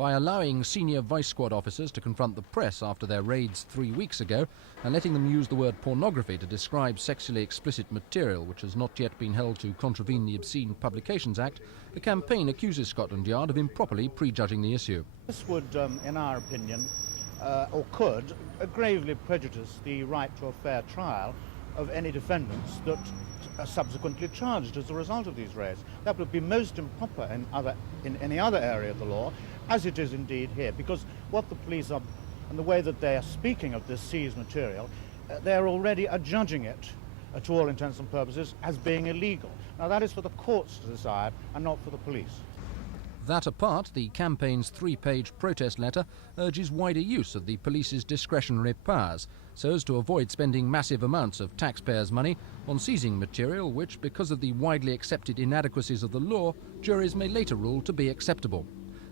by allowing senior vice squad officers to confront the press after their raids 3 weeks ago and letting them use the word pornography to describe sexually explicit material which has not yet been held to contravene the Obscene Publications Act, the campaign accuses Scotland Yard of improperly prejudging the issue. This would, in our opinion, or could, gravely prejudice the right to a fair trial of any defendants that are subsequently charged as a result of these raids. That would be most improper in any other area of the law, as it is indeed here, because what the police are, and the way that they are speaking of this seized material, they're already adjudging it, to all intents and purposes, as being illegal. Now that is for the courts to decide, and not for the police. That apart, the campaign's 3-page protest letter urges wider use of the police's discretionary powers, so as to avoid spending massive amounts of taxpayers' money on seizing material which, because of the widely accepted inadequacies of the law, juries may later rule to be acceptable.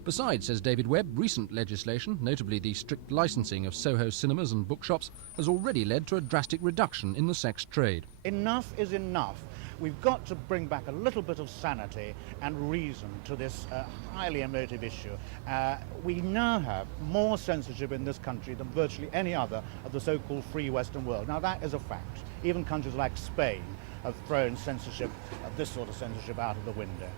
Besides, says David Webb, recent legislation, notably the strict licensing of Soho cinemas and bookshops, has already led to a drastic reduction in the sex trade. Enough is enough. We've got to bring back a little bit of sanity and reason to this highly emotive issue. We now have more censorship in this country than virtually any other of the so-called free Western world. Now that is a fact. Even countries like Spain have thrown censorship, this sort of censorship, out of the window.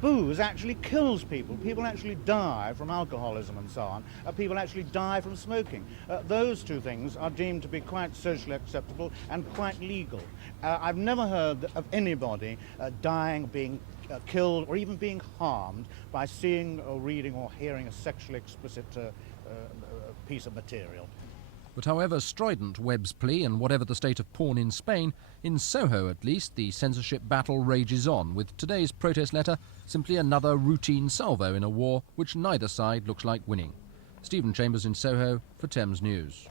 Booze actually kills people. People actually die from alcoholism and so on. People actually die from smoking. Those two things are deemed to be quite socially acceptable and quite legal. I've never heard of anybody dying, being killed, or even being harmed by seeing or reading or hearing a sexually explicit piece of material. But however strident Webb's plea and whatever the state of porn in Spain, in Soho at least the censorship battle rages on, with today's protest letter simply another routine salvo in a war which neither side looks like winning. Stephen Chambers in Soho for Thames News.